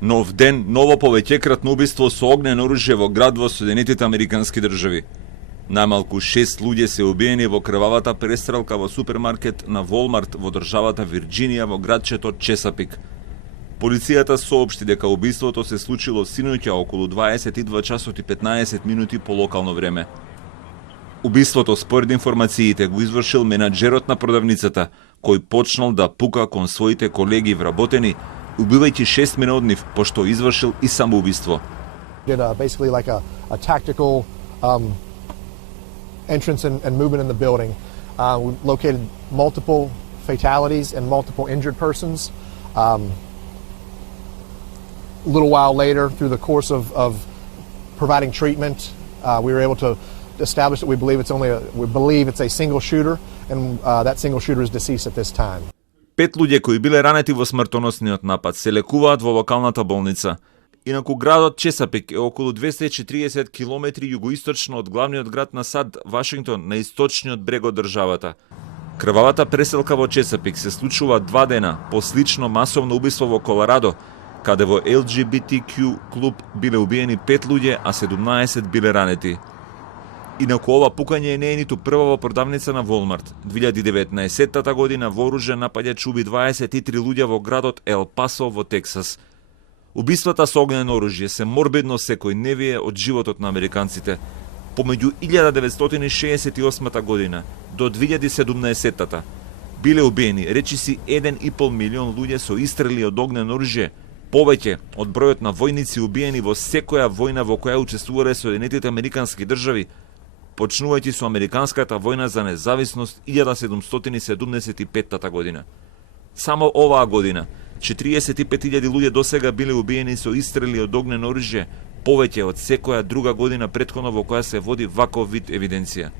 Нов ден, ново повеќекратно убиство со огнено оружје во град во Соединетите Американски држави. Најмалку 6 луѓе се убиени во крвавата престрелка во супермаркет на Волмарт во државата Вирџинија во градчето Чесапик. Полицијата соопшти дека убиството се случило синоќа околу 22 часот и 15 минути по локално време. Убиството според информациите го извршил менаџерот на продавницата, кој почнал да пука кон своите колеги вработени, убивајќи 6 од нив, пошто извршил и самоубиство. Basically like a tactical entrance and movement in the building. We located multiple fatalities and multiple injured persons. A little while later, through the course of providing treatment, we were able to establish that we believe it's a single shooter, and that single shooter is deceased at this time. 5 луѓе кои биле ранети во смртоносниот напад се лекуваат во локалната болница. Инаку градот Чесапик е околу 240 километри југоисточно од главниот град на САД, Вашингтон, на источниот брег од државата. Крвавата преселка во Чесапик се случува 2 дена по слично масовно убиство во Колорадо, каде во LGBTQ клуб биле убиени 5 луѓе, а 17 биле ранети. Инаку ова пукање не е ниту прва во продавница на Волмарт. 2019 година вооружен нападач уби 23 луѓе во градот Ел Пасо во Тексас. Убиствата со огнено оружје се морбидно секој невие од животот на американците. Помеѓу 1968 година до 2017 биле убиени речиси 1,5 милион луѓе со истрели од огнено оружје, повеќе од бројот на војници убиени во секоја војна во која учествувале Соединетите Американски држави, почнувајќи со Американската војна за независност 1775 година. Само оваа година 45.000 луѓе досега биле убиени со истрели од огнено оружје, повеќе од секоја друга година претходно во која се води ваков вид евиденција.